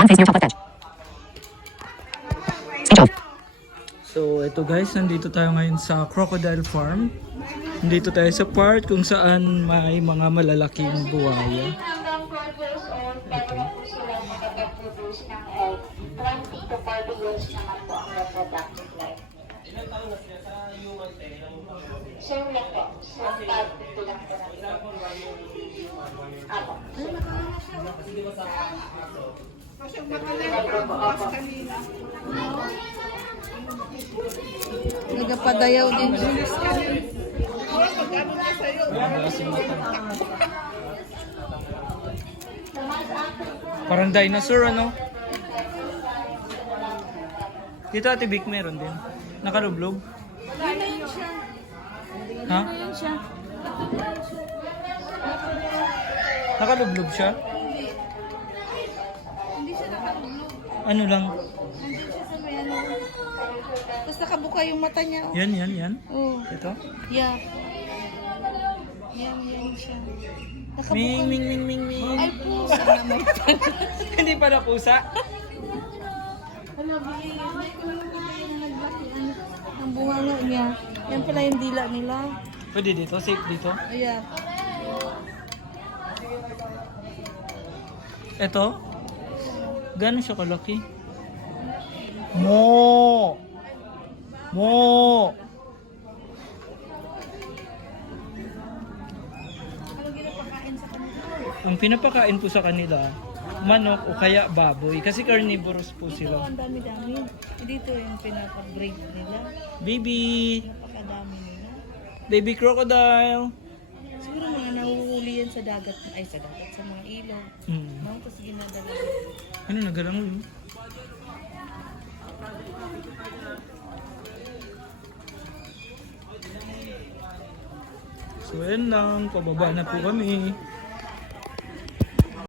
One face near top left edge. Speech off. So, ito guys, nandito tayo ngayon sa Crocodile Farm. Nandito tayo sa part kung saan may mga malalaking buhaya. Hanggang 4 years old, pwede po sila makapag-produce ng egg. 20 to 40 years naman po ang reproductive life. Ilan taon na siya sa human Sir lang po. So, tag ko lang po natin. Apo. Nagapadayaw din siya. Parang dinosaur, ano? Dito Ate Vic, meron din. Nakalublog. Yun siya. Ha? Yun siya. Nakalublog siya? Hindi siya nakatulog. Ano lang? Nandun siya sa may ano. Tapos nakabuka yung mata niya. Oh. Yan. Oh. Ito? Yeah. Yan siya. Nakabuka. Ming. Ay, pusa naman. Hindi pala pusa. Ano, bigay yun. May kulong ko pa yung naglaki. Ang bunganga niya. Yan pala yung dila nila. Pwede dito? Safe dito? Ayan. Ito? Gano'n siya kalaki? Mo! Ano ginapakain sa kanila? Ang pinapakain po sa kanila, manok o kaya baboy. Kasi carnivorous po Dito sila. ang dami-dami. Dito yung pinapag-breed nila. Baby! Napakadami nila. Baby crocodile! Siguro mga nahuhuli yan sa dagat. Ay, sa dagat. Sa mga ilog. Hmm. No? Tapos ginadala. Ano nagalang yun? So, yan lang. Pababa na po kami.